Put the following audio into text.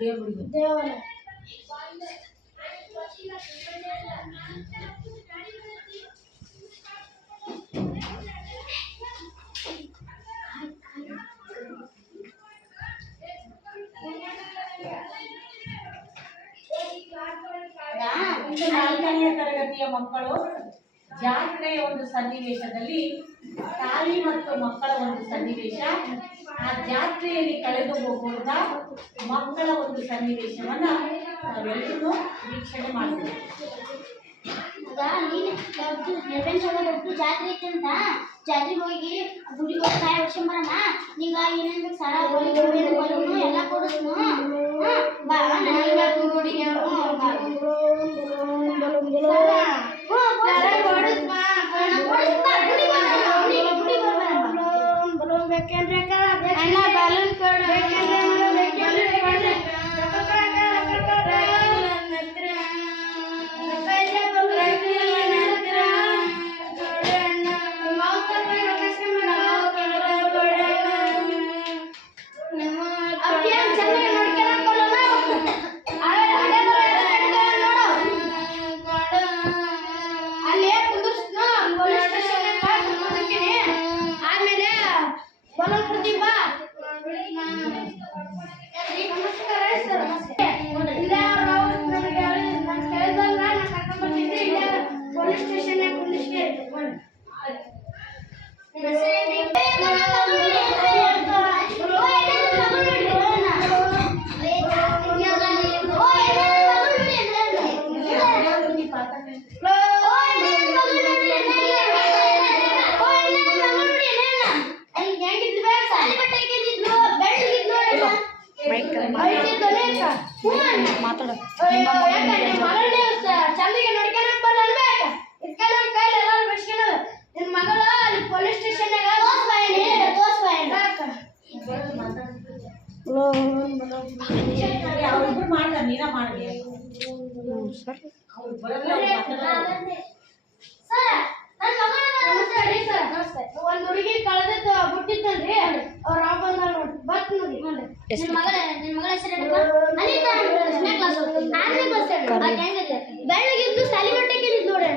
ದೇವರ ನಾಲ್ಕನೇ ತರಗತಿಯ ಮಕ್ಕಳು ಜಾತ್ರೆಯ ಒಂದು ಸನ್ನಿವೇಶದಲ್ಲಿ ತಾಯಿ ಮತ್ತು ಮಕ್ಕಳ ಒಂದು ಸನ್ನಿವೇಶ, ಆ ಜಾತ್ರೆಯಲ್ಲಿ ಕಳೆದು ಹೋಗುವಂತ ಮಕ್ಕಳ ಒಂದು ಸನ್ನಿವೇಶವನ್ನ ನಾವೆಲ್ಲರೂ ವೀಕ್ಷಣೆ ಮಾಡ್ತೀವಿ. ಜಾತ್ರೆ ಐತೆ ಅಂತ ಜಾತ್ರೆಗೆ ಹೋಗಿ ಗುಡಿಗೆ ಹೋಗಿ ಕಾಯಿ ವರ್ಷ ಬರಮ್ಮ. ನಿಂಗ ಏನೇನ್ ಬೇಕು ಸರ ಬಲೂನು ಎಲ್ಲ ಕೊಡಿಸ್ನು. ಬಾ ಗುಡಿಗೆ ಬಲೂನ್ ಬೇಕೇನ್ರಿ ಬಲೂನ್ ಒಂದ್ ಹುಡುಗಿ ಕಳೆದ ಬಿಟ್ಟಿದ್ದಲ್ರಿ ಅವ್ರ ಬತ್ ನೋಡಿ ನಿನ್ ಮಗಳ ಹೆಸರು ಬೆಳ್ಳಗಿದ್ದು ಸಾಲಿ ಬಟ್ಟೆ ನೋಡಿ